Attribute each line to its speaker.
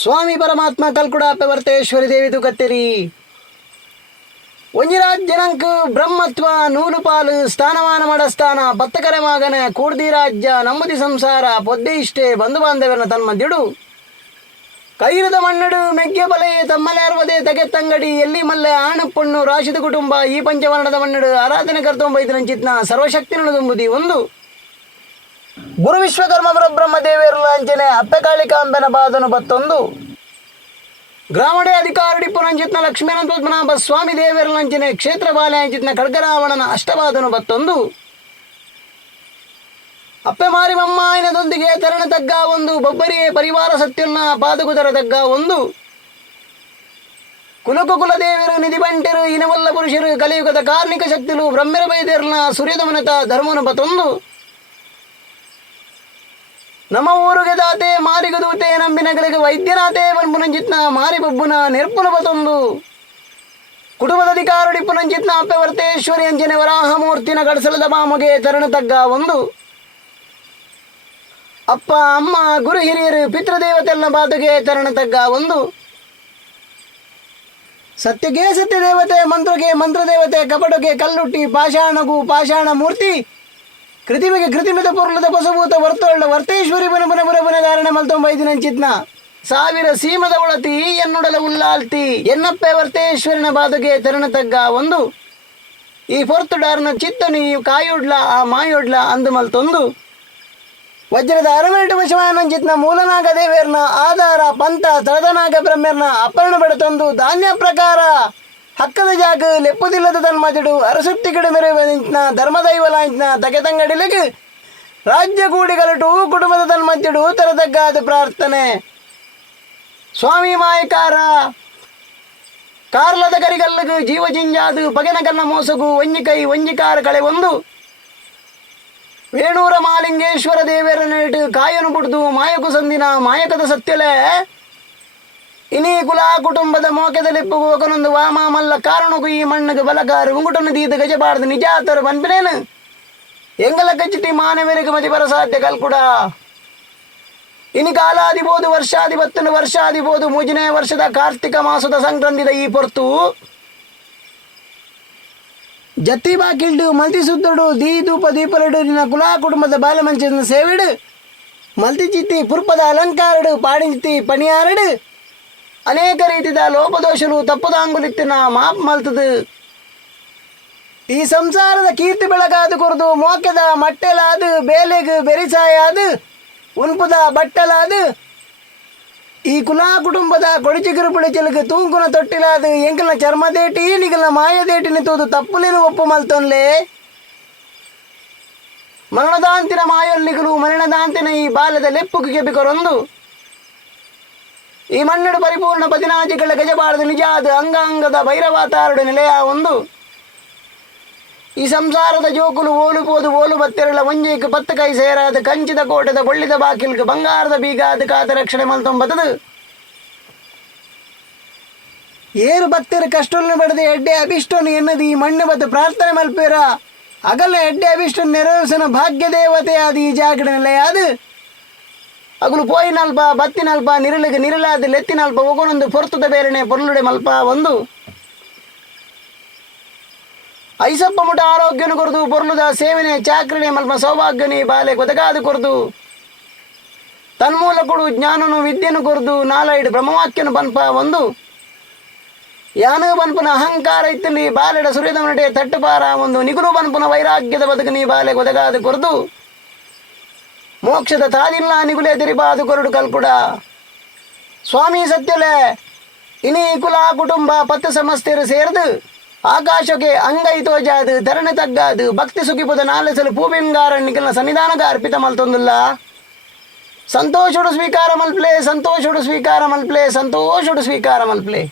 Speaker 1: ಸ್ವಾಮಿ ಪರಮಾತ್ಮ ಕಲ್ಕುಡ ವರ್ತೇಶ್ವರಿ ದೇವಿ ತುಕತ್ತೇರಿ. ಒಂಜಿರಾಜ್ ಜನಂಕ್ ಬ್ರಹ್ಮತ್ವ ನೂಲುಪಾಲು ಸ್ಥಾನಮಾನ ಮಡಸ್ಥಾನ ಬತ್ತಕರೆ ಮಗನ ಕೂಡ್ದಿ ರಾಜ್ಯ ನಮ್ಮದಿ ಸಂಸಾರ ಪೊದ್ದೆ ಇಷ್ಟೇ ಬಂಧು ಬಾಂಧವ್ಯನ ತನ್ಮದ್ಯಡು ಕೈರದ ಮಣ್ಣಡು ಮೆಗ್ಗೆ ಬಲೆ ತಗೆ ತಗೆತ್ತಂಗಡಿ ಎಲ್ಲಿ ಮಲ್ಲೆ ಆಣಪ್ಪಣ್ಣು ಪೊಣ್ಣು ರಾಶಿದ ಕುಟುಂಬ ಈ ಪಂಚವರ್ಣದ ಮಣ್ಣಡು ಆರಾಧನೆ ಕರ್ತೊಂಬೈದು ನಂಚಿತ್ನ ಸರ್ವಶಕ್ತಿನ ದುಂಬುದಿ ಒಂದು. ಗುರು ವಿಶ್ವಕರ್ಮ ಪರಬ್ರಹ್ಮ ದೇವಿಯರು ಲಾಂಛನೆ ಅಪ್ಪೆಕಾಳಿಕಾಂಬೆನ ಬಾದನು ಬತ್ತೊಂದು. ಗ್ರಾಮಡೆ ಅಧಿಕಾರಡಿ ಪುನಂಜಿತ್ನ ಲಕ್ಷ್ಮೀನ ಪದ್ಮನಾಭ ಸ್ವಾಮಿ ದೇವಿಯರ ಲಂಚನೆ ಕ್ಷೇತ್ರ ಬಾಲ್ಯಾಂಚಿತ್ನ ಖಡ್ಗರಾವಣನ ಅಷ್ಟವಾದನು ಬತ್ತೊಂದು. ಅಪ್ಪೆ ಮಾರಿ ಮಮ್ಮಾಯನದೊಂದಿಗೆ ತರಣ ತಗ್ಗ ಒಂದು, ಬೊಬ್ಬರಿಯೇ ಪರಿವಾರ ಸತ್ಯನ್ನ ಪಾದಗುದರ ತಗ್ಗ ಒಂದು. ಕುಲಕು ಕುಲದೇವರು ನಿಧಿ ಇನವಲ್ಲ ಪುರುಷರು, ಕಲಿಯುಗದ ಕಾರ್ಮಿಕ ಶಕ್ತಿಲು ಬ್ರಹ್ಮರ ಬೈದೇರ್ನ ಸೂರ್ಯದಮನತ ಧರ್ಮನು ಬತ್ತೊಂದು. ನಮ್ಮ ಊರುಗೆ ದಾತೆ ಮಾರಿಗು ದೂತೆ ನಂಬಿನಗಳಿಗೆ ವೈದ್ಯನಾಥೆ ಪುನಂಜಿತ್ನ ಮಾರಿ ಬಬ್ಬುನ ನೆರ್ಪುನ ಬತೊಂದು ಕುಟುಂಬದ ಅಧಿಕಾರಡಿ ಪುನಂಜಿತ್ನ ಅಪ್ಪೆ ವರ್ತೇಶ್ವರಿ ಅಂಜನೆ ವರಾಹ ಮೂರ್ತಿನ ಗಡಸಲದ ಬಾಮಗೆ ತರಣ ತಗ್ಗ ಒಂದು. ಅಪ್ಪ, ಅಮ್ಮ, ಗುರು ಹಿರಿಯರು ಪಿತೃದೇವತೆಲ್ಲ ಬಾತುಗೆ ತರಣ ತಗ್ಗ ಒಂದು. ಸತ್ಯಗೆ ಸತ್ಯ ದೇವತೆ ಮಂತ್ರಗೆ ಮಂತ್ರ ದೇವತೆ ಕಪಟಗೆ ಕಲ್ಲುಟ್ಟಿ, ಪಾಷಾಣಗು, ಪಾಷಾಣ ಮೂರ್ತಿ ಕೃತಿಮೆಗೆ ಕೃತಿಮಿತ ಪುರ್ಲದ ಬಸಭೂತ ವರ್ತೊಳ್ಳ ವರ್ತೇಶ್ವರಿ ಬನ ಬನ ಬನ ಬನ ಧಾರಣೆ ಮಲ್ತೊಂಬೈದಿನಂಚಿತ್ನ ಸಾವಿರ ಸೀಮದ ಉಳತಿ ಎನ್ನುಡಲ ಉಲ್ಲಾಲ್ತಿ. ಎನ್ನಪ್ಪೆ ವರ್ತೇಶ್ವರಿನ ಬಾದುಗೆ ತರಣ ತಗ್ಗ ಒಂದು. ಈ ಪೊರ್ತುಡಾರ್ನ ಚಿತ್ತನಿ ಕಾಯುಡ್ಲ, ಆ ಮಾಯುಡ್ಲ ಅಂದು ಮಲ್ತೊಂದು. ವಜ್ರದ ಅರಮೆಂಟು ವಶಮಾನ ಚಿತ್ನ ಮೂಲನಾಗ ದೇವೇರ್ನ ಆಧಾರ, ಪಂಥ ತಳದನಾಗ ಬ್ರಹ್ಮರ್ನ ಅಪರ್ಣ ಬಡತೊಂದು ಧಾನ್ಯ ಪ್ರಕಾರ. ಹಕ್ಕದ ಜಾಗ ಲೆಪ್ಪುದಿಲ್ಲದ ತನ್ಮಜಡು ಅರಸುಟ್ಟಿ ಗಿಡ ಮೆರೆಯುವ ಧರ್ಮದೈವಲಾಂಚ್ನ ತಗೆತಂಗಡಿಲಿಗೆ ರಾಜ್ಯ ಕೂಡಿಗಲಟು ಕುಟುಂಬದ ತನ್ಮಜ್ಜಡು ತರದಗ್ಗಾದ ಪ್ರಾರ್ಥನೆ. ಸ್ವಾಮಿ ಮಾಯಕಾರ, ಕಾರ್ಲದ ಕರಿಗಲ್ಲಗು, ಜೀವ ಜಿಂಜಾದು ಬಗೆನ ಕನ್ನ ಮೋಸಗು ಒಂಜಿಕೈ ಒಂಜಿಕಾರ ಕಳೆ ಒಂದು. ವೇಣೂರ ಮಾಲಿಂಗೇಶ್ವರ ದೇವರ ನೆಟ್ಟು ಕಾಯನು ಕುಡಿದು ಮಾಯಕು ಸಂದಿನ ಮಾಯಕದ ಸತ್ಯಲೆ. ಇನಿ ಕುಲಾ ಕುಟುಂಬದ ಮೋಕದಲ್ಲಿ ಪುಗುವಕನೊಂದು ವಾಮಾಮಲ್ಲ ವಾಮ ಮಲ್ಲ ಕಾರಣಕ್ಕೂ ಈ ಮಣ್ಣಗೆ ಬಲಗಾರು ಉಂಗುಟನ್ನು ದೀದ ಗಜಬಾರದು ನಿಜಾತರು ಆತರ ಬನ್ಪಿನೇನು ಎಂಗಲ ಕಚ್ಚಿಟಿ ಮಾನವರಿಗೆ ಮತಿ ಬರ ಸಾಧ್ಯ ಕಲ್ಕುಡ. ಇನಿ ಕಾಲಾದಿಬೋದು, ವರ್ಷಾದಿಬತ್ತನ ವರ್ಷಾದಿಬೋದು, ಮುಜನೇ ವರ್ಷದ ಕಾರ್ತಿಕ ಮಾಸದ ಸಂಕ್ರಾಂತಿದ ಈ ಪೊರ್ತು. ಜತಿ ಬಾಕಿಲ್ಡು, ಮಲ್ತಿ ಸುದ್ದುಡು ದೀ ದೂಪ ದೀಪಲಡು, ನಿನ್ನ ಕುಲಾ ಕುಟುಂಬದ ಬಾಲಮಂಚದ ಸೇವಿಡು. ಮಲ್ತಿ ಚಿತ್ತಿ ಪುರ್ಪದ ಅಲಂಕಾರಡು, ಪಾಡಿಂಚಿತ್ತಿ ಪಣಿಯಾರಡು. ಅನೇಕ ರೀತಿದ ಲೋಪದೋಷಲು ತಪ್ಪದಾಂಗುಲಿತ್ತಿನ ಮಾಪ್ ಮಲ್ತದು. ಈ ಸಂಸಾರದ ಕೀರ್ತಿ ಬೆಳಗಾದು ಕುರಿದು ಮೋಕೆದ ಮಟ್ಟೆಲಾದು, ಬೇಲೆಗ್ ಬೆರಿಸಾಯಾದು, ಉನ್ಪುದ ಬಟ್ಟಲಾದು, ಈ ಕುಲಾ ಕುಟುಂಬದ ಕೊಡಿಚಿಗಿರು ಪುಳಿಚಲಿಗೆ ತೂಂಕುನ ತೊಟ್ಟಿಲಾದು, ಎಂಕಲ್ನ ಚರ್ಮದೇಟಿ, ನಿಗಲ್ನ ಮಾಯದೇಟಿ ತೂದು ತಪ್ಪುಲೇನು ಒಪ್ಪು ಮಲ್ತೊನ್ಲೆ. ಮರಣದಾಂತಿನ ಮಾಯೊಲ್ಲಿಗಲು ಮರಣದಾಂತಿನ ಈ ಬಾಲದ ಲೆಪ್ಪುಗೆ ಕೆಬಿಕೊರೊಂದು ಈ ಮನ್ನಡು ಪರಿಪೂರ್ಣ ಪದಿನಾಜಿಗಳ ಗಜಬಾರದು ನಿಜಾದ ಅಂಗಾಂಗದ ಭೈರವಾತಾರಡು ನೆಲೆಯ ಒಂದು. ಈ ಸಂಸಾರದ ಜೋಕುಲು ಓಲು ಪೋದು ಓಲು ಬತ್ತೆರಳ ಒಂಜೇಕ್ ಪತ್ತು ಕೈ ಸೇರಾದ ಕಂಚಿದ ಕೋಟದ ಬೊಳ್ಳಿದ ಬಾಕಿಲ್ಗೆ ಬಂಗಾರದ ಬೀಗ ಅದು ಕಾತ ರಕ್ಷಣೆ ಮಲ್ತೊಂಬತ್ತದು. ಏರು ಭಕ್ತರ ಕಷ್ಟವನ್ನು ಬಡದೆ ಎಡ್ಡೆ ಅಭಿಷ್ಟನು ಎನ್ನದು ಈ ಮಣ್ಣು ಬದ್ದು ಪ್ರಾರ್ಥನೆ ಮಲ್ಪೇರ. ಅಗಲ ಎಡ್ಡೆ ಅಭಿಷ್ಟನ್ ನೆರವೇರಿಸನ ಭಾಗ್ಯ ದೇವತೆ ಅದು ಈ ಜಾಗಡ ನೆಲೆಯಾದು. ಅಗಲು ಪೋಯಿನಲ್ಪ ಬತ್ತಿನಲ್ಪ ನಿರಳಿಗೆ ನಿರಳಾದ ಲೆತ್ತಿನಲ್ಪ ಒಗೊಂದು ಪೊರ್ತದ ಬೇರೆನೆ ಪೊರ್ಲುಡೆ ಮಲ್ಪ ಒಂದು. ಐಸಪ್ಪ ಮುಟ ಆರೋಗ್ಯನು ಕೊರದು, ಪೊರ್ಲುದ ಸೇವನೆ ಚಾಕ್ರಣೆ ಮಲ್ಪ ಸೌಭಾಗ್ಯನಿ ಬಾಲೆ ಕೊದಗಾದು ಕೊರದು. ತನ್ಮೂಲ ಕೊಡು ಜ್ಞಾನನು, ವಿದ್ಯೆನು ಕೊರದು, ನಾಲೈಡು ಬ್ರಹ್ಮವಾಕ್ಯನು ಬನ್ಪ ಒಂದು. ಯಾನ ಬನ್ಪುನ ಅಹಂಕಾರ ಇತ್ತು ನೀ ಬಾಲೆಡ ನಟೆ ತಟ್ಟುಪಾರ ಒಂದು. ನಿಗುಲು ಬನ್ಪುನ ವೈರಾಗ್ಯದ ಬದುಕು ನೀ ಬಾಲೆ ಒದಗಾದ ಕೊರದು. ಮೋಕ್ಷದ ತಾದಿಲ್ಲ ನಿಗುಲೆ ದಿರಿಬಾದು ಕೊರಡು ಕಲ್ಕುಡ ಸ್ವಾಮಿ ಸತ್ಯಲೆ, ಇನಿ ಕುಲ ಕುಟುಂಬ ಪತ್ತು ಸಮಸ್ತೆರು ಸೇರದು, ಆಕಾಶಕ್ಕೆ ಅಂಗೈ ತೋಜಾದು, ಧರಣೆ ತಗ್ಗಾದು, ಭಕ್ತಿ ಸುಖಿಪುದ ನಾಲ್ಸಲು ಪೂಬಿಂಗಾರ ನಿಖಿಲ್ನ ಅರ್ಪಿತ ಮಲ್ತೊಂದಿಲ್ಲ. ಸಂತೋಷುಡು ಸ್ವೀಕಾರ ಮಲ್ಪ್ಲೆ, ಸಂತೋಷುಡು ಸ್ವೀಕಾರ ಮಲ್ಪ್ಲೆ, ಸಂತೋಷುಡು ಸ್ವೀಕಾರ ಮಲ್ಪ್ಲೆ.